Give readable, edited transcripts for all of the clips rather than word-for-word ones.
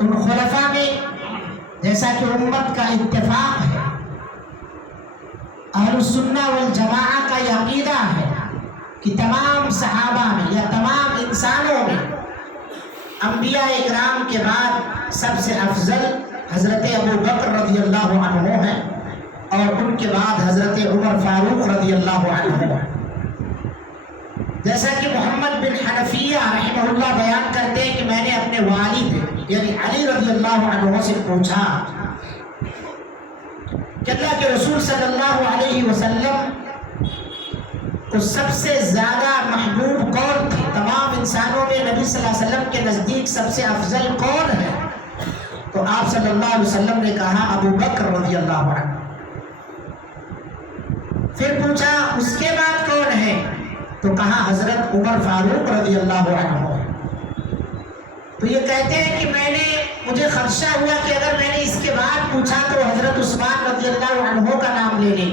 ان خلفاء میں جیسا کہ امت کا اتفاق ہے، اہل السنہ والجماعہ کا یہ عقیدہ ہے کہ تمام صحابہ میں یا تمام انسانوں میں انبیاء اکرام کے بعد سب سے افضل حضرت ابو بکر رضی اللہ عنہ ہیں، اور ان کے بعد حضرت عمر فاروق رضی اللہ عنہ ہیں۔ جیسا کہ محمد بن حنفیہ رحمہ اللہ بیان کرتے ہیں کہ میں نے اپنے والد یعنی علی رضی اللہ عنہ سے پوچھا کہ اللہ کے رسول صلی اللہ علیہ وسلم کو سب سے زیادہ محبوب کون تھے؟ تمام انسانوں میں نبی صلی اللہ علیہ وسلم کے نزدیک سب سے افضل کون ہے؟ تو آپ صلی اللہ علیہ وسلم نے کہا ابو بکر رضی اللہ عنہ۔ پھر پوچھا اس کے بعد کون ہے؟ تو کہا حضرت عمر فاروق رضی اللہ عنہ۔ تو یہ کہتے ہیں کہ مجھے خدشہ ہوا کہ اگر میں نے اس کے بعد پوچھا تو حضرت عثمان رضی اللہ عنہ کا نام لے لیں،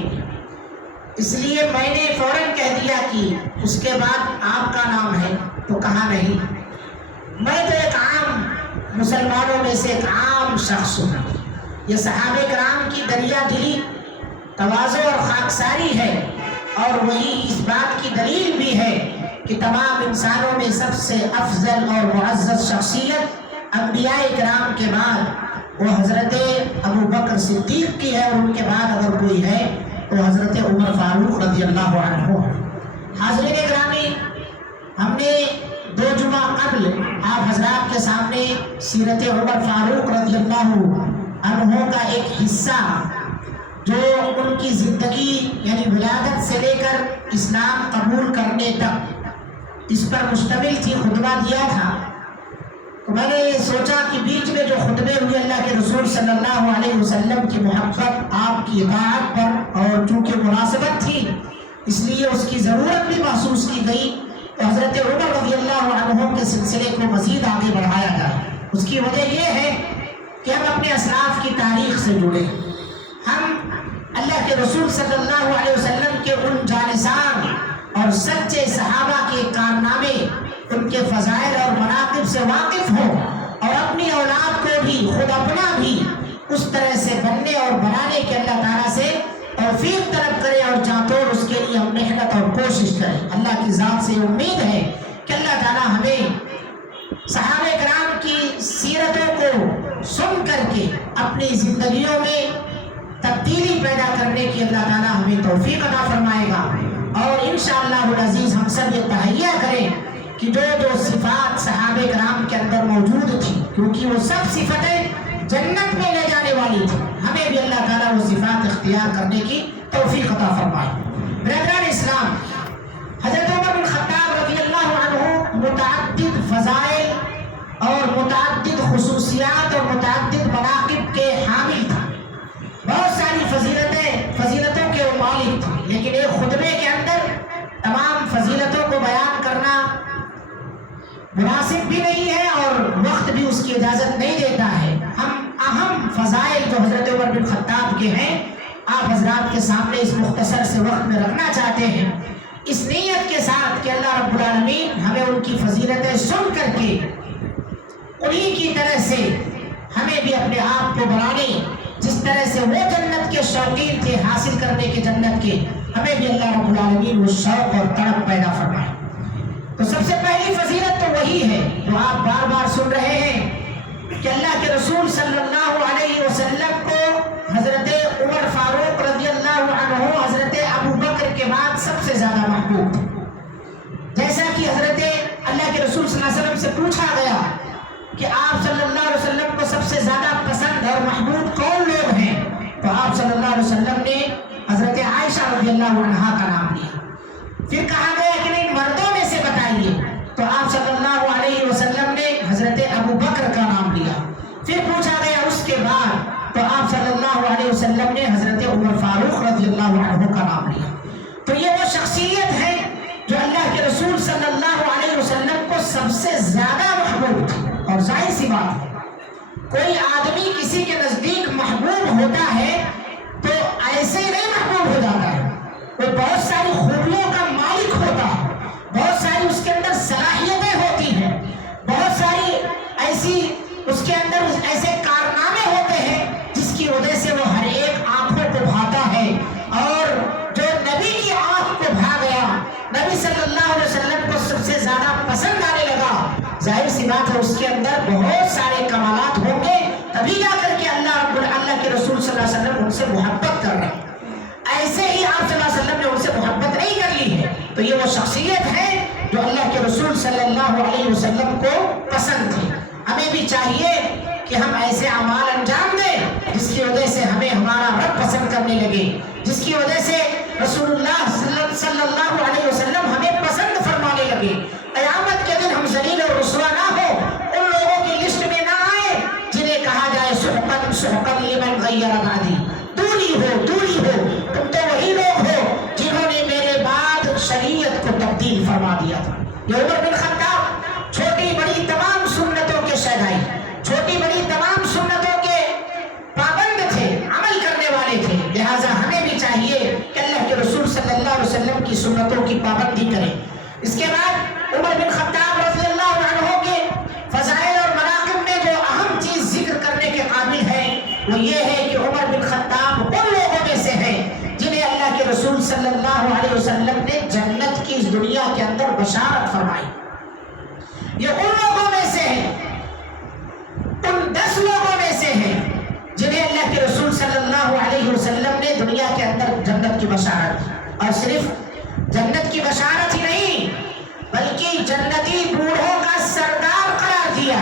اس لیے میں نے فوراً کہہ دیا کہ اس کے بعد آپ کا نام ہے۔ تو کہا نہیں، میں تو ایک عام مسلمانوں میں سے ایک عام شخص ہوں۔ یہ صحابہ کرام کی دریا دلی، تواضع اور خاکساری ہے، اور وہی اس بات کی دلیل بھی ہے کہ تمام انسانوں میں سب سے افضل اور معزز شخصیت انبیاء کرام کے بعد وہ حضرت ابو بکر صدیق کی ہے، اور ان کے بعد اگر کوئی ہے تو حضرت عمر فاروق رضی اللہ عنہ ہے۔ حاضرین گرامی، ہم نے 2 جمعہ قبل آپ حضرات کے سامنے سیرت عمر فاروق رضی اللہ عنہ کا ایک حصہ جو ان کی زندگی یعنی ولادت سے لے کر اسلام قبول کرنے تک اس پر مشتمل تھی خطبہ دیا تھا۔ تو میں نے سوچا کہ بیچ میں جو خطبے ہوئے اللہ کے رسول صلی اللہ علیہ وسلم کی محبت، آپ کی اطاعت پر، اور چونکہ مناسبت تھی اس لیے اس کی ضرورت بھی محسوس کی گئی، تو حضرت عمر رضی اللہ عنہ کے سلسلے کو مزید آگے بڑھایا جائے۔ اس کی وجہ یہ ہے کہ ہم اپنے اسلاف کی تاریخ سے جڑے، ہم اللہ کے رسول صلی اللہ علیہ وسلم کے ان جانثار اور سچے صحابہ کے کارنامے، ان کے فضائل اور مناقب سے واقف ہوں، اور اپنی اولاد کو بھی، خود اپنا بھی اس طرح سے بننے اور بنانے کے اللہ تعالیٰ سے توفیق طلب کرے، اور جہاں توڑ اس کے لیے ہم محنت اور کوشش کریں۔ اللہ کی ذات سے امید ہے کہ اللہ تعالیٰ ہمیں صحابہ کرام کی سیرتوں کو سن کر کے اپنی زندگیوں میں تبدیلی پیدا کرنے کی اللہ تعالیٰ ہمیں توفیق عطا فرمائے گا، اور انشاءاللہ العزیز ہم سب یہ تہیہ کریں کہ جو صفات صحابہ کرام کے اندر موجود تھی، کیونکہ وہ سب صفتیں جنت میں لے جانے والی تھی، ہمیں بھی اللہ تعالیٰ وہ صفات اختیار کرنے کی توفیق عطا فرمائے۔ برادران اسلام، حضرت عمر بن خطاب رضی اللہ عنہ متعدد فضائل اور متعدد خصوصیات اور متعدد مناقب کے حامل تھا، بہت ساری فضیلتوں کے مالک تھے، لیکن ایک خطبے کے اندر تمام فضیلتوں کو بیان کرنا مناسب بھی نہیں ہے، اور وقت بھی اس کی اجازت نہیں دیتا ہے۔ ہم اہم فضائل جو حضرت عمر بن خطاب کے ہیں آپ حضرات کے سامنے اس مختصر سے وقت میں رکھنا چاہتے ہیں، اس نیت کے ساتھ کہ اللہ رب العالمین ہمیں ان کی فضیلتیں سن کر کے انہی کی طرح سے ہمیں بھی اپنے آپ کو بنانے، جس طرح سے وہ جنت کے شوقین تھے حاصل کرنے کے جنت کے، ہمیں بھی اللہ رب العالمین وہ شوق اور تڑپ پیدا فرمائے۔ تو سب سے پہلی فضیلت تو وہی ہے جو آپ بار بار سن رہے ہیں کہ اللہ کے رسول صلی اللہ علیہ وسلم کو حضرت عمر فاروق رضی اللہ عنہ حضرت ابو بکر کے بعد سب سے زیادہ محبوب تھے۔ جیسا کہ حضرت اللہ کے رسول صلی اللہ علیہ وسلم سے پوچھا گیا کہ آپ صلی اللہ علیہ وسلم کو سب سے زیادہ پسند اور محبوب کون لوگ ہیں، تو آپ صلی اللہ علیہ وسلم نے حضرت عائشہ رضی اللہ عنہا کا نام لیا۔ پھر کہا گیا کہ نہیں، مردوں میں سے بتائیے، تو آپ صلی اللہ علیہ وسلم نے حضرت ابو بکر کا نام لیا۔ پھر پوچھا گیا اس کے بعد، تو آپ صلی اللہ علیہ وسلم نے حضرت عمر فاروق رضی اللہ عنہ کا نام لیا۔ تو یہ وہ شخصیت ہے جو اللہ کے رسول صلی اللہ علیہ وسلم کو سب سے زیادہ محبوب تھی، اور ظاہر سی بات ہے کوئی آدمی کسی کے نزدیک محبوب ہوتا ہے تو ایسے ہی نہیں محبوب ہو جاتا ہے، وہ بہت ساری خوبیوں کا مالک ہوتا ہے، بہت ساری اس کے اندر صلاحیتیں ہوتی ہیں، بہت ساری ایسی اس کے اندر ایسے کارنامے ہوتے ہیں جس کی وجہ سے وہ ہر ایک آنکھوں کو بھاتا ہے، اور جو نبی کی آنکھ کو بھا گیا، نبی صلی اللہ علیہ وسلم کو سب سے زیادہ پسند آنے لگا، ظاہر سی بات ہے اس کے اندر بہت سارے کمالات ہوں گے، تبھی جا کر کے اللہ کے رسول صلی اللہ علیہ وسلم ان سے محبت کر رہے ہیں۔ ایسے ہی آپ صلی اللہ علیہ وسلم نے ان سے محبت نہیں کر لی ہے، تو یہ وہ شخصیت ہے جو اللہ کے رسول صلی اللہ علیہ وسلم کو پسند تھی۔ ہمیں بھی چاہیے کہ ہم ایسے اعمال انجام دیں جس کی وجہ سے ہمیں ہمارا رب پسند کرنے لگے، جس کی وجہ سے رسول اللہ صلی اللہ علیہ وسلم ہمیں پسند فرمانے لگے، قیامت کے دن ہم ذلیل اور رسوا نہ ہو، ان لوگوں کی لسٹ میں نہ آئے جنہیں کہا جائے سحقا سحقا لمن غیر بعدی، دوری ہو دوری ہو، تم تو وہی لوگ ہو جنہوں نے میرے بعد شریعت کو تبدیل فرما دیا تھا۔ یہ عمر بن خطاب چھوٹی بڑی تمام سنتوں کے شہدائی، چھوٹی بڑی تمام سنتوں کے پابند تھے، عمل کرنے والے تھے، لہٰذا ہمیں بھی چاہیے کہ اللہ کے رسول صلی اللہ علیہ وسلم کی سنتوں کی پابندی کریں۔ اس کے بعد عمر بن خطاب رضی اللہ عنہ کے فضائل اور مناقب میں جو اہم چیز ذکر کرنے کے قابل ہے وہ یہ ہے کہ عمر بن خطاب ان لوگوں میں سے ہیں جنہیں اللہ کے رسول صلی اللہ علیہ وسلم نے جنت کی اس دنیا کے اندر بشارت فرمائی۔ یہ ان لوگوں میں سے ہیں، ان 10 لوگوں میں سے ہیں جنہیں اللہ کے رسول صلی اللہ علیہ وسلم نے دنیا کے اندر جنت کی بشارت دی، اور صرف جنت کی بشارت ہی نہیں بلکہ جنتی بوڑھوں کا سردار قرار دیا۔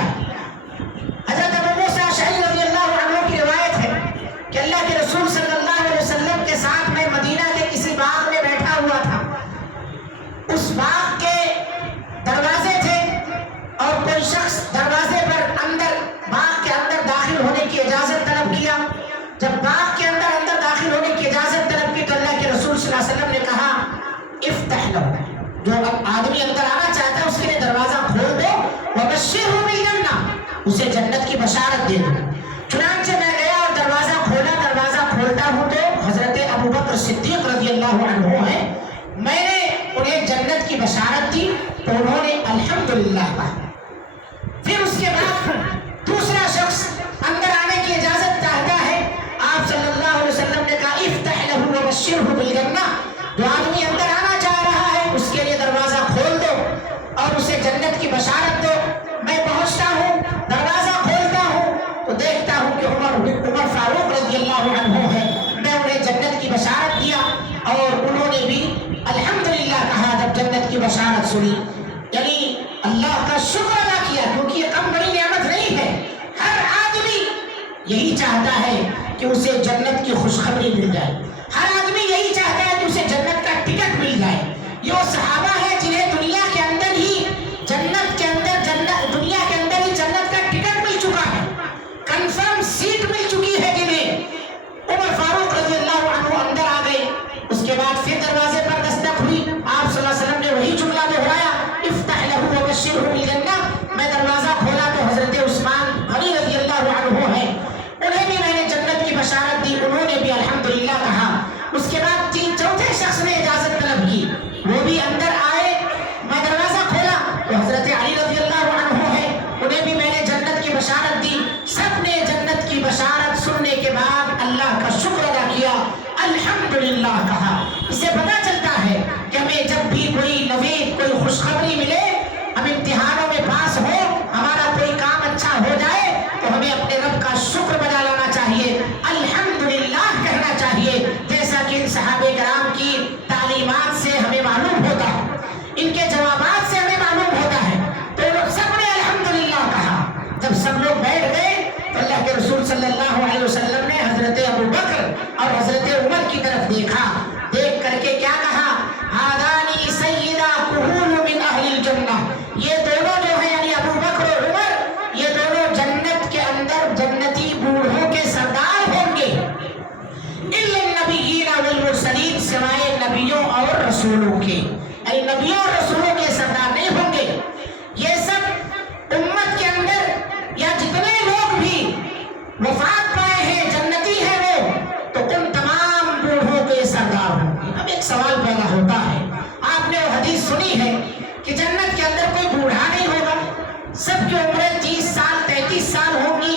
حضرت ابو موسیٰ اشعری رضی اللہ عنہ کی روایت ہے کہ اللہ کے رسول صلی اللہ علیہ وسلم کے ساتھ میں مدینہ کے کسی باغ میں بیٹھا ہوا تھا، اس باغ کے دروازے تھے اور کوئی شخص دروازے پر باغ کے اندر داخل ہونے کی اجازت طلب کیا۔ جب باغ کے اندر داخل ہونے کی اجازت طلب کی تو اللہ کے رسول صلی اللہ علیہ وسلم نے کہا افتح لہ، جو آدمی اندر آنا چاہتا ہے اس کے لیے دروازہ کھول دو، وبشرہ بالجنہ، اسے جنت کی بشارت دے دو۔ چنانچہ میں گیا اور دروازہ کھولا، دروازہ کھولتا ہوں تو حضرت ابوبکر صدیق رضی اللہ عنہ ہیں، میں نے انہیں جنت کی بشارت دی تو انہوں نے الحمدللہ کہا۔ پھر اس کے بعد دوسرا شخص اندر آنے کی اجازت چاہتا ہے، آپ صلی اللہ علیہ وسلم نے کہا افتح لہ وبشرہ بالجنہ، جو آدمی اندر آنا چاہ رہا ہے اس کے لیے دروازہ کھول دو اور اسے جنت کی بشارت دو۔ میں پہنچتا ہوں، دروازہ کھولتا ہوں تو دیکھتا ہوں کہ عمر فاروق رضی اللہ عنہ ہے، میں انہیں جنت کی بشارت دیا اور انہوں نے بھی الحمدللہ کہا جب جنت کی بشارت سنی، یعنی اللہ کا شکر ادا کیا، کیونکہ یہ کم بڑی نعمت نہیں ہے۔ ہر آدمی یہی چاہتا ہے کہ اسے جنت کی خوشخبری مل جائے، ہر آدمی یہی چاہتا ہے کہ اسے جنت کا ٹکٹ مل جائے۔ یہ وہ صحابہ ہے جنہیں دنیا کے اندر ہی جنت کا ٹکٹ مل چکا ہے، کنفرم سیٹ مل چکی ہے جنہیں۔ عمر فاروق رضی اللہ عنہ اندر آ گئے، اس کے بعد پھر دروازے پر دستک ہوئی، آپ صلی اللہ علیہ وسلم نے وہی جملہ دہرایا افتح لہ وبشرہ بالجنہ۔ میں دروازہ کھولا تو حضرت عثمان غنی رضی اللہ عنہ ہیں، انہیں بھی میں نے جنت کی بشارت دی، انہوں نے بھی الحمدللہ کہا۔ اس کے بعد چوتھے شخص نے اجازت طلب کی، وہ بھی اندر آئے، میں دروازہ کھولا تو حضرت علی رضی اللہ عنہ ہیں، انہیں بھی میں نے جنت کی بشارت دی۔ سب نے جنت کی بشارت سننے کے بعد اللہ کا شکر ادا کیا، الحمدللہ کہا۔ اس سے پتہ چلتا ہے کہ ہمیں جب بھی کوئی نوید، کوئی خوشخبری ملے، ہم امتحانوں میں پاس ہو، ہمارا کوئی کام اچھا ہو جائے تو ہمیں اپنے رب کا شکر بجا لانا چاہیے، الحمدللہ کہنا چاہیے، جیسا کہ ان صحابہ کرام کی تعلیمات سے ہمیں معلوم ہوتا ہے، ان کے جوابات سے ہمیں معلوم ہوتا ہے۔ تو سب نے الحمدللہ کہا۔ جب سب لوگ بیٹھ گئے تو اللہ کے رسول صلی اللہ علیہ وسلم نے حضرت ابوبکر اور حضرت عمر کی طرف دیکھا، دیکھ کر کے کیا کہا، ہذانی سیدا کہول من اہل الجنہ، یہ دونوں جو ہیں یعنی ابوبکر اور عمر، یہ دونوں جنت کے اندر جنتی بوڑھوں کے سردار ہوں گے، الا النبیین والمرسلین، سوائے نبیوں اور رسولوں کے، یعنی نبیوں اور رسولوں کے سردار نہیں ہوں گے۔ یہ سب امت کے اندر یا جتنے لوگ بھی وفات پائے ہیں، جنتی ہیں وہ، تو ان تمام بوڑھوں کے سردار ہوں گے۔ اب ایک سوال پیدا ہوتا ہے، آپ نے وہ حدیث سنی ہے کہ جنت کے اندر کوئی بوڑھا نہیں ہوگا، سب کی عمریں 30 سال 33 سال ہوگی،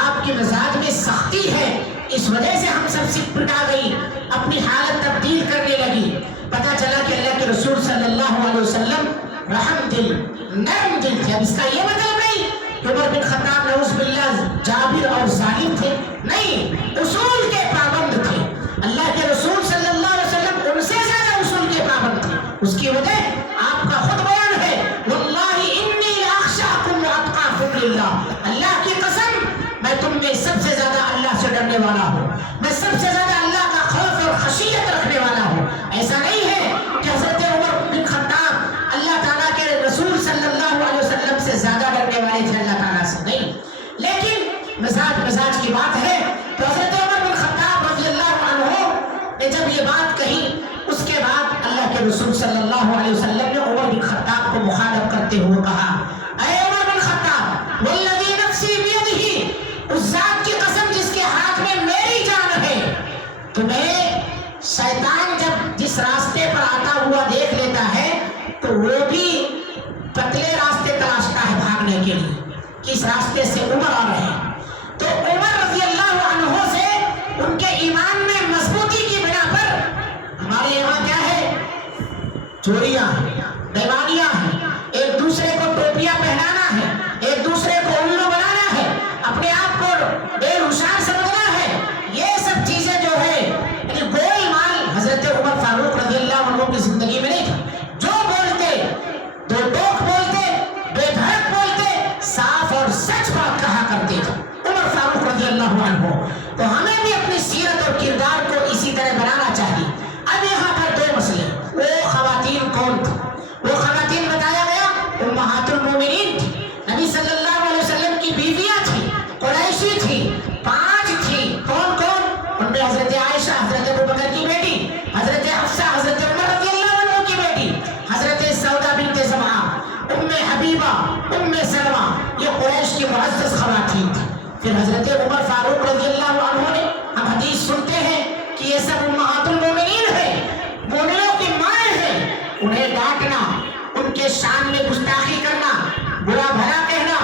آپ کے مزاج میں سختی ہے، اس وجہ سے ہم سب سے پٹا گئی، اپنی حالت تبدیل کرنے لگی۔ پتہ چلا کہ اللہ کے رسول صلی اللہ علیہ وسلم رحم دل، نرم دل تھے۔ اب اس کا یہ مطلب نہیں کہ عمر بن خطاب نعوذ باللہ جابر اور ظالم تھے، نہیں، اصول کے پابند تھے۔ اللہ کے رسول صلی اللہ علیہ وسلم ان سے زیادہ اصول کے پابند تھے۔ اس کی وجہ آپ کا خود بیان ہے، واللہ انی لاخشاکم واتقاکم للہ، اللہ کی قسم میں تم میں سب سے زیادہ اللہ سے ڈرنے والا ہوں، میں سب سے زیادہ اللہ کا خوف اور خشیت رکھنے والا ہوں۔ ایسا نہیں ہے کہ حضرت عمر بن خطاب اللہ تعالیٰ کے رسول صلی اللہ علیہ وسلم سے زیادہ ڈرنے والے تھے اللہ تعالیٰ سے، نہیں، لیکن مزاج کی بات ہے۔ تو حضرت عمر بن خطاب رضی اللہ عنہ نے جب یہ بات کہی، اس کے بعد اللہ کے رسول صلی اللہ علیہ وسلم نے عمر بن خطاب کو مخاطب کرتے ہوئے کہا، اے عمر بن خطاب، والذی نفسی بیدہ، اس ذات کی قسم جس کے ہاتھ میں میری جان ہے، تمہیں شیطان جب جس راستے پر آتا ہوا دیکھ لیتا ہے تو وہ بھی پتلے راستے تلاشتا ہے بھاگنے کے لیے، کس راستے سے عمر آ رہے ہیں۔ تو عمر رضی اللہ عنہ سے ان کے ایمان میں مضبوطی کی بنا پر، ہمارے یہاں کیا ہے، چوریاں ہیں، بیماریاں ہیں، ایک دوسرے کو ٹوپیاں پہنانا ہے، ایک دوسرے کو الو بنانا ہے، اپنے آپ کو بے ہوشیار سمجھنا ہے، یہ سب چیزیں جو ہے یعنی گول مال حضرت عمر فاروق رضی اللہ عنہ کی زندگی میں نہیں تھا۔ جو بولتے، دو ٹوک بولتے، بے دھڑک بولتے، صاف اور سچ بات کہا کرتے تھے عمر فاروق رضی اللہ عنہ۔ تو ہمیں بھی اپنی سیرت اور کردار کو اسی طرح بنانا چاہیے۔ اب یہاں پر دو مسئلے، وہ خواتین کون تھی؟ وہ خواتین بتایا گیا امہات المومنین تھی، نبی صلی اللہ علیہ وسلم کی بیویاں تھی، قریشی تھی، 5 تھی۔ کون کون؟ ان میں حضرت عائشہ حضرت ابوبکر کی بیٹی، حضرت حفصہ حضرت عمر رضی اللہ عنہ کی بیٹی، حضرت سودا بنت زمعہ، ام حبیبہ، ام سلمہ، یہ قریش کی معزز خواتین تھی۔ پھر حضرت عمر فاروق رضی اللہ عنہ نے، ہم حدیث سنتے ہیں کہ یہ سب امہات المومنین ہیں، مومنوں کی مائیں ہیں، انہیں ڈانٹنا، ان کے شان میں گستاخی کرنا، برا بھلا کہنا،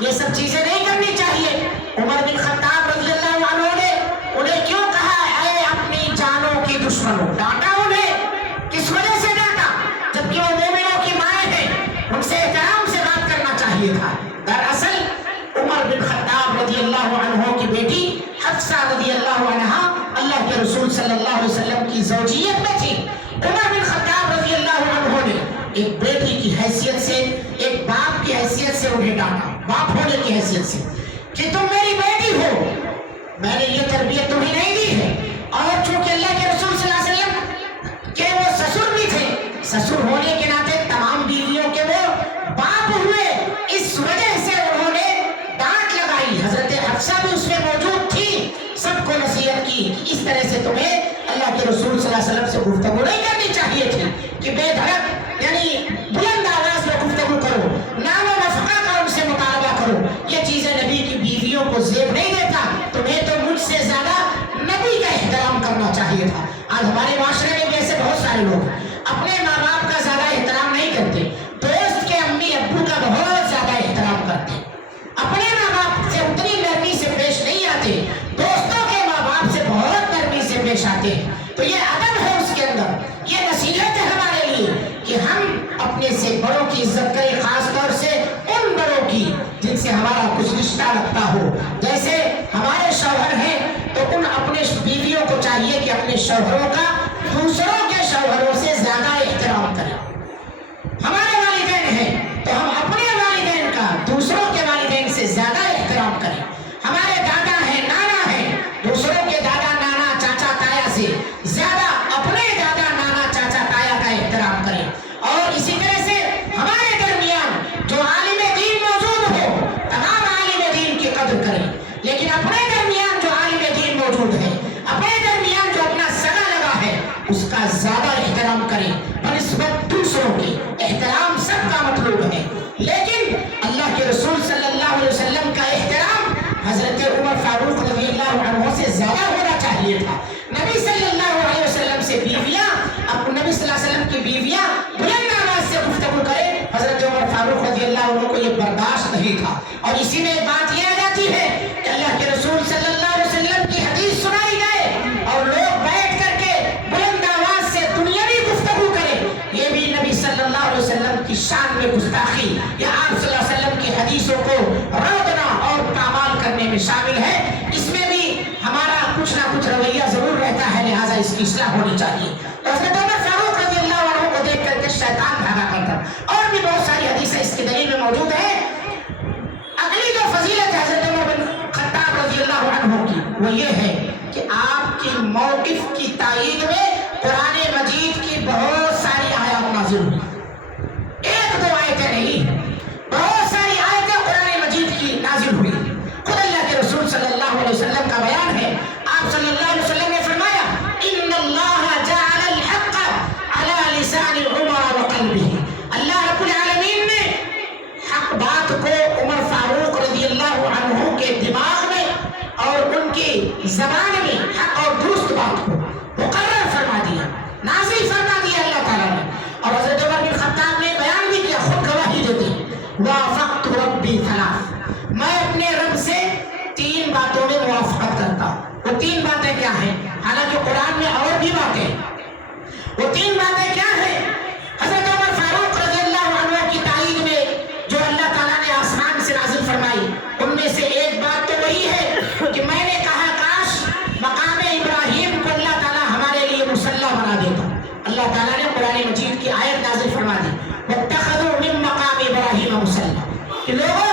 یہ سب چیزیں نہیں کرنی چاہیے۔ عمر بن خطاب رضی اللہ عنہ نے انہیں کیوں کہا اے اپنی جانوں کی دشمنوں؟ ڈانٹا انہیں، کس وجہ سے ڈانٹا؟ جبکہ وہ مومنوں کی مائیں ہیں، ان سے احترام سے بات کرنا چاہیے تھا۔ دراصل عمر بن خطاب رضی اللہ عنہ کی بیٹی حفصہ رضی اللہ عنہا اللہ کے رسول صلی اللہ علیہ وسلم کی زوجیت میں تھی۔ عمر بن خطاب رضی اللہ عنہ نے ایک بیٹی کی حیثیت سے، ایک باپ کی حیثیت سے انہیں ڈانٹا، باپ ہونے کی حیثیت سے، کہ تم میری بیٹی ہو، میں نے یہ تربیت تمہیں نہیں دی ہے۔ اور چونکہ اللہ کے رسول صلی اللہ علیہ وسلم کے وہ سسر بھی تھے، سسر ہونے کے ناطے تمام بیویوں کے وہ باپ ہوئے، اس وجہ سے انہوں نے ڈانٹ لگائی۔ حضرت حفصہ بھی اس میں موجود تھی، سب کو نصیحت کی کہ اس طرح سے تمہیں اللہ کے رسول صلی اللہ علیہ وسلم سے گفتگو نہیں کرنی چاہیے تھی، کہ بے دھڑک یعنی بلند آواز میں گفتگو کرو، نام و نفقہ کا ان سے مطالبہ کرو، یہ چیزیں نبی کی بیویوں کو زیب نہیں دیتا۔ تمہیں تو مجھ سے زیادہ نبی کا احترام کرنا چاہیے تھا۔ آج ہمارے معاشرے میں بھی ایسے بہت سارے لوگ اپنے ماں باپ کا زیادہ احترام نہیں کرتے، دوست کے امی ابو کا بہت زیادہ احترام کرتے، اپنے ماں باپ سے اتنی نرمی سے پیش نہیں آتے، دوستوں کے ماں باپ سے بہت نرمی سے پیش آتے ہیں۔ تو یہ ادب ہے اس کے اندر، یہ نصیحت ہے ہمارے لیے کہ ہم اپنے سے بڑوں کی عزت کریں، خاص طور سے ان بڑوں کی جن سے ہمارا کچھ رشتہ رکھتا ہو۔ جیسے ہمارے شوہر ہیں تو ان اپنے بیویوں کو چاہیے کہ اپنے شوہروں کا دوسروں کے شوہروں سے زیادہ احترام کریں۔ ہمارے والدین ہیں تو ہم اپنے والدین کا دوسروں کے والدین سے زیادہ احترام کریں۔ ہمارے دادا ہیں، نانا ہیں، دوسروں کے دادا، نانا، چاچا، تایا سے زیادہ اپنے دادا، نانا، چاچا، تایا کا احترام کریں۔ اور اسی طرح سے ہمارے درمیان جو عالم دین موجود ہو، تمام عالم دین کی قدر کریں، لیکن اپنے درمیان جو عالم دین موجود ہے، اپنے درمیان جو اپنا سگا لگا ہے، اس کا زیادہ احترام کریں بنسبت دوسروں کے۔ احترام سب کا مطلوب ہے، لیکن اللہ کے رسول صلی اللہ علیہ وسلم کا احترام حضرت عمر فاروق رضی اللہ عنہ سے زیادہ ہونا چاہیے تھا۔ نبی صلی اللہ علیہ وسلم سے بیویاں، اب نبی صلی اللہ علیہ وسلم کی بیویاں بلند آواز سے گفتگو کرے، حضرت عمر فاروق رضی اللہ عنہ کو یہ برداشت نہیں تھا۔ اور اسی میں ایک بات یہ آ جاتی ہے کہ اللہ کے کرنے میں شامل ہے، اس میں بھی ہمارا کچھ نہ کچھ رویہ ضرور رہتا ہے، لہٰذا اس کی اصلاح ہونی چاہیے۔ حضرت عمر فاروق رضی اللہ عنہ کو دیکھ کر کے شیطان بھاگا کرتا، اور بھی بہت ساری حدیثیں اس کی دلیل میں موجود ہے۔ اگلی جو فضیلت حضرت عمر بن خطاب رضی اللہ عنہ کی وہ یہ ہے کہ آپ کی موقف کی تائید میں قرآن مجید کی بہت ساری آیات نازل ہوئی، ایک دو آیتیں نہیں، بہت ساری آیتیں قرآن مجید کی نازل ہوئی۔ خود اللہ کے رسول صلی اللہ علیہ وسلم کا بیان ہے، آپ صلی اللہ علیہ وسلم نے فرمایا ان اللہ جعل الحق علی لسان عمر وقلبہ، اللہ رب العالمین نے حق بات کو عمر فاروق رضی اللہ عنہ کے دماغ میں اور ان کی زبان میں حق اور درست بات کو مقرر فرما دیا، نازل فرما دیا اللہ تعالیٰ نے۔ اور حضرت عمر بن خطاب نے بیان بھی کیا، خود گواہی دیتے وافقت ربی ثلاث، میں اپنے رب سے 3 باتوں میں موافقت کرتا ہوں۔ وہ 3 باتیں کیا ہیں؟ حالانکہ قرآن میں اور بھی باتیں، وہ 3 باتیں کیا ہیں؟ حضرت عمر فاروق رضی اللہ عنہ کی تائید میں جو اللہ تعالیٰ نے آسمان سے نازل فرمائی، ان میں سے ایک بات تو وہی ہے کہ میں نے کہا کاش مقام ابراہیم کو اللہ تعالیٰ ہمارے لیے مصلی بنا دیتا۔ اللہ تعالیٰ نے قرآن مجید کی آیت نازل فرما دی وَاتَّخَذُوا مِن مَّقَامِ إِبْرَاهِيمَ مُصَلًّى، کہ لوگوں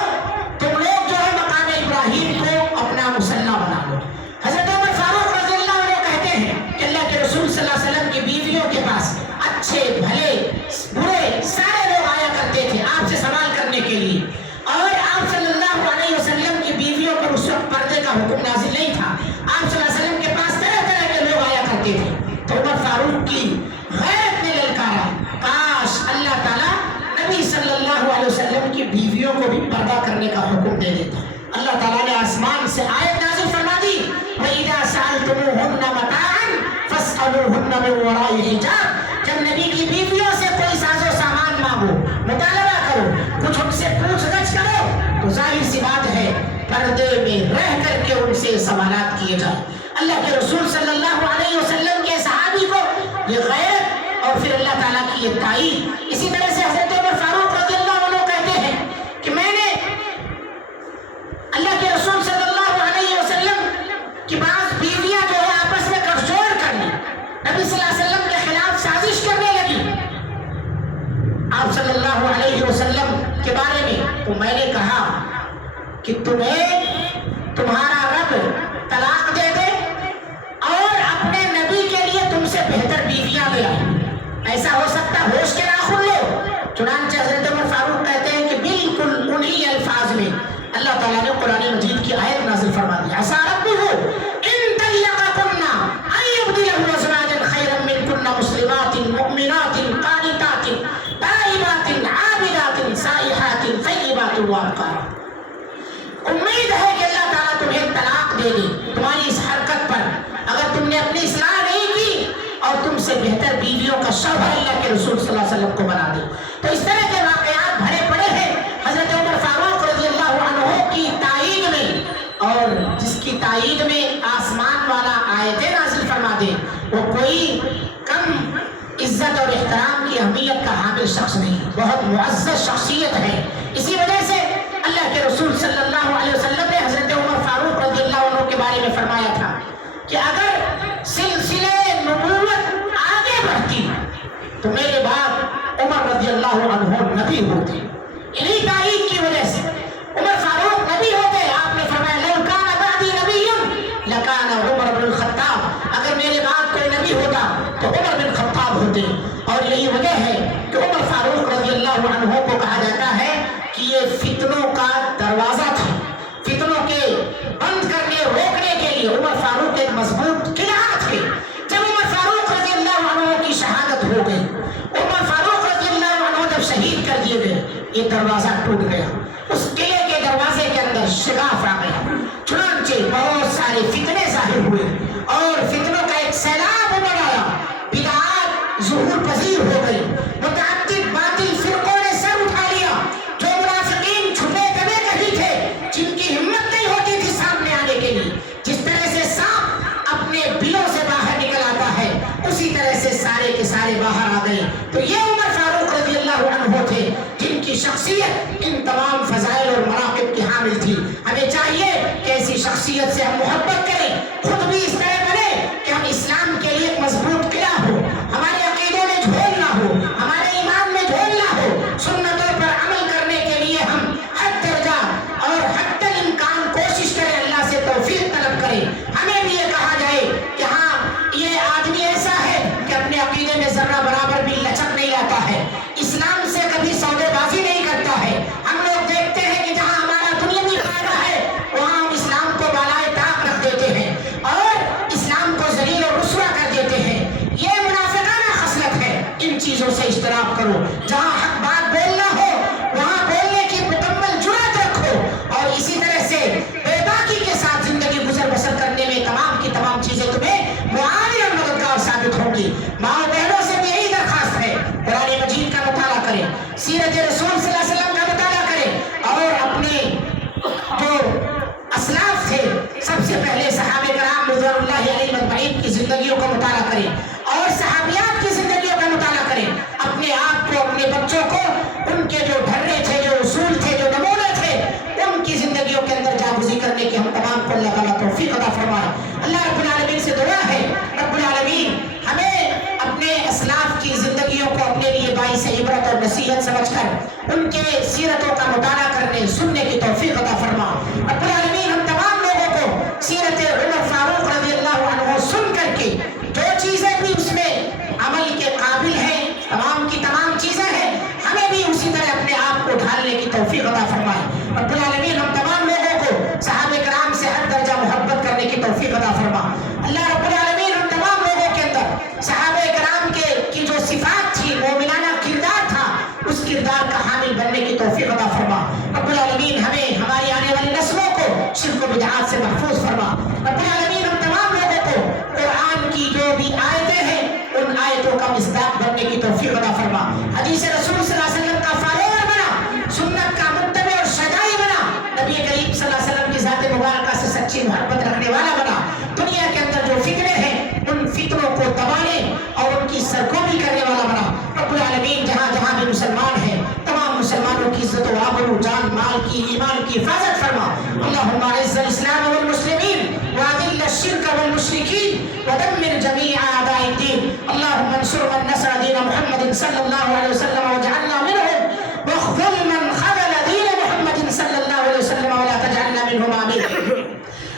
تم لوگ جو ہے مقام ابراہیم کو اپنا مصلی بنا لو۔ حضرت عمر فاروق رضی اللہ عنہ کہتے ہیں کہ اللہ کے رسول صلی اللہ علیہ وسلم کی بیویوں کے پاس اچھے بھلے برے سارے لوگ آیا کرتے تھے آپ سے سوال کرنے کے لیے، اور آپ صلی اللہ علیہ وسلم کی بیویوں پر اس وقت پردے کا حکم نازل نہیں تھا، آپ صلی اللہ علیہ وسلم کے پاس طرح طرح کے لوگ آیا کرتے تھے۔ تو عمر فاروق کی غیرت نے للکارا، کاش اللہ تعالیٰ نبی صلی اللہ علیہ وسلم کی بیویوں کو بھی پردہ کرنے کا حکم دے دیتا۔ اللہ تعالیٰ نے آسمان سے آیت نازل فرما دی وَإِذَا سَأَلْتُمُوهُنَّ مَتَاعًا فَاسْأَلُوهُنَّ مِن وَرَاءِ حِجَابٍ، جب نبی کی بیویوں سے کوئی ساز و سامان مانگو، مطالبہ کرو، کچھ ان سے پوچھ گچھ کرو، تو ظاہر سی بات ہے پردے میں رہ کر کے ان سے سوالات کیے جائیں۔ اللہ کے رسول صلی اللہ علیہ وسلم کے صحابی کو یہ غیرت اور پھر اللہ تعالیٰ کی یہ تائید۔ اسی طرح سے حضرت عمر فاروق رضی اللہ عنہ کہتے ہیں کہ میں نے اللہ کے رسول صلی اللہ علیہ وسلم کی بعض بیویاں جو ہے آپس میں گٹھجوڑ کر لی، نبی صلی اللہ علیہ وسلم کے خلاف سازش کرنے لگی آپ صلی اللہ علیہ وسلم کے بارے میں، تو میں نے کہا کہ تمہیں تمہارا رب طلاق دے دے اور اپنے نبی کے لیے تم سے بہتر بیویاں لے آئے، ایسا ہو سکتا ہوش کے ناخن لو۔ چنانچہ حضرت عمر فاروق کہتے ہیں کہ بالکل انہی الفاظ میں اللہ تعالیٰ نے قرآن مجید کی آیت نازل فرما دی عسیٰ ربہ ان طلقکن ان یبدلہ ازواجا خیرا منکن مسلمات مؤمنات قانتات تائبات عابدات سائحات طیبات وابکارات۔ امید ہے کہ اللہ تعالیٰ تمہیں طلاق دے دے تمہاری اس حرکت پر، اگر تم نے اپنی اصلاح نہیں کی اور تم سے بہتر بیویوں کا شوہر اللہ کے رسول صلی اللہ علیہ وسلم کو بنا دے۔ تو اس طرح کے واقعات بھرے پڑے ہیں حضرت عمر فاروق رضی اللہ عنہ کی تائید میں، اور جس کی تائید میں آسمان والا آیتیں نازل فرما دے وہ کوئی کم عزت اور احترام کی اہمیت کا حامل شخص نہیں، بہت معزز شخصیت ہے۔ اسی وجہ سے اللہ کے رسول صلی اللہ علیہ وسلم نے حضرت عمر فاروق رضی اللہ عنہ کے بارے میں فرمایا تھا کہ اگر سلسلے نبوت آگے بڑھتی تو میرے باپ عمر رضی اللہ عنہ نبی ہوتے، انہی تائید کی وجہ سے عمر فاروق نبی ہوتے۔ آپ نے فرمایا لو کان بعدی نبی لکان عمر بن الخطاب، اگر میرے بعد کوئی نبی ہوتا تو عمر بن خطاب ہوتے۔ اور یہی وجہ ہے کہ عمر فاروق رضی اللہ عنہ کو کہا جاتا ہے کہ یہ فتنوں کا دروازہ تھا، فتنوں کے بند کرنے روکنے کے لیے عمر فاروق ایک مضبوط قلعہ تھے۔ جب عمر فاروق رضی اللہ عنہ کی شہادت ہو گئی، عمر فاروق رضی اللہ عنہ جب شہید کر دیے گئے، یہ دروازہ ٹوٹ گیا، اس قلعے کے دروازے کے اندر شگاف آ گیا، چنانچہ بہت سارے فتنے ظاہر ہوئے اور فتنوں کا ایک سیلاب امڑ آیا، بدعات ظہور پذیر ہو گئی، متعدد باطل فرقوں نے سر اٹھا لیا، جو منافقین چھپے دبے کہیں تھے، جن کی ہمت نہیں ہوتی تھی سامنے آنے کے لیے، جس طرح سے سانپ اپنے بلوں سے باہر نکل آتا ہے اسی طرح سے سارے کے سارے باہر آ گئے۔ تو یہ عمر فاروق رضی اللہ عنہ تھے جن کی شخصیت ان تمام نصیحت سے ہم محبت کریں، خود بھی اس طرح بنے کہ ہم اسلام کے لیے ایک مضبوط قلعہ ہو، ہمارے عقیدوں میں جھول نہ ہو، ہمارے ایمان میں جھول نہ ہو، سنتوں پر عمل کرنے کے لیے ہم حد درجہ اور حتی الامکان کوشش کریں، اللہ سے توفیق طلب کریں۔ ہمیں بھی یہ کہا جائے کہ ہاں یہ آدمی ایسا ہے کہ اپنے عقیدے میں ذرہ برابر بھی لچک نہیں آتا ہے، اسلام سے کبھی سودے بازی نہیں کرتا ہے۔ ہم لوگ دیکھتے ہیں کہ جہاں ہمارا دنیاوی فائدہ ہے وہاں ہم اسلام کو بالائے طاق رکھ دیتے ہیں اور اسلام کو ذلیل و رسوا کر دیتے ہیں۔ یہ منافقانہ خصلت ہے، ان چیزوں سے اجتناب کرو۔ جہاں حق بات بولنا ہو وہاں بولنے کی مکمل جرأت رکھو، اور اسی طرح سے بے باکی کے ساتھ زندگی گزر بسر کرنے میں تمام کی تمام چیزیں تمہیں معاون اور مددگار ثابت ہوں گی۔ ماں بہنوں سے بھی یہی درخواست ہے، قرآن مجید کا مطالعہ کریں، سیرت رسول صلی اللہ علیہ وسلم کا مطالعہ کریں، اور اپنے جو اسلاف تھے سب سے پہلے صحابہ کرام رضوان اللہ علیہم اجمعین کی زندگیوں کا مطالعہ کریں اور صحابیات کی زندگیوں کا مطالعہ کریں۔ اپنے آپ کو، اپنے بچوں کو ان کے جو ڈھرے تھے، جو اصول تھے، جو نمونے تھے، ان کی زندگیوں کے اندر جاگزی کرنے کی ہم تمام کو اللہ تعالیٰ توفیق عطا فرمائے۔ اللہ رب العالمین سے دعا ہے، رب العالمین ہمیں اپنے اسلاف کی زندگیوں کو اپنے لیے باعث عبرت اور نصیحت سمجھ کر ان کے سیرتوں کا مطالعہ کرنے سننے کی توفیق عطا فرما۔ رب العالمین ہم تمام لوگوں کو سیرت عمر فاروق رضی اللہ عنہ سن کر کے جو چیزیں بھی اس میں عمل کے قابل ہیں، تمام کی تمام چیزیں ہیں، ہمیں بھی اسی طرح اپنے آپ کو ڈھالنے کی توفیق عطا فرمائے۔ رب العالمین ہم تمام لوگوں کو صحابہ کرام سے ہر درجہ محبت کرنے کی توفیق عطا فرما۔ اللہ رب العالمین ہم تمام لوگوں کے اندر صحابہ کرام کی جو صفات تھی، مومنانہ کردار تھا، اس کردار کا حامل بننے کی توفیق عطا فرما۔ رب العالمین ہمیں، ہماری آنے والی نسلوں کو شرک و بدعات سے محفوظ فرما۔ رب العالمین ہم تمام لوگوں کو قرآن کی جو بھی آیتیں ہیں ان آیتوں کا مصداق بننے کی توفیق عطا فرما۔ حدیث رسول صلی اللہ علیہ وسلم کا فالوور بنا، سنت کا متبع اور شجاعی بنا، نبی کریم صلی اللہ علیہ وسلم کی ذات مبارکہ سے سچی محبت رکھنے والا بنا۔ دنیا کے اندر جو فتنے ہیں ان فتنوں کو دبانے اور ان کی سرکوبی کرنے والا بنا۔ رب العالمین جہاں جہاں بھی مسلمان ہیں تمام مسلمانوں کی عزت و آبرو، جان مال کی، ایمان کی حفاظت فرما۔ اللہم اعز الاسلام والمسلمین واذل الشرک والمشرکین ودمر جمیع اعداء الدین۔ اللہم انصر من نصر دین محمد صلی اللہ علیہ وسلم واجعلنا منهم، واخذل من خذل دین محمد صلی اللہ علیہ وسلم ولا تجعلنا منهم، آمین۔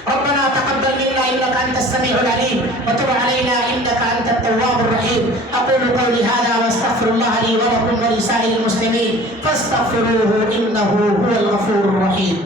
ربنا تقبل منا انك انت السميع العليم وتب علينا انك انت التواب الرحيم۔ اقول قولي هذا واستغفر الله لي ولكم ولسائر المسلمين فاستغفروه انه هو الغفور الرحيم۔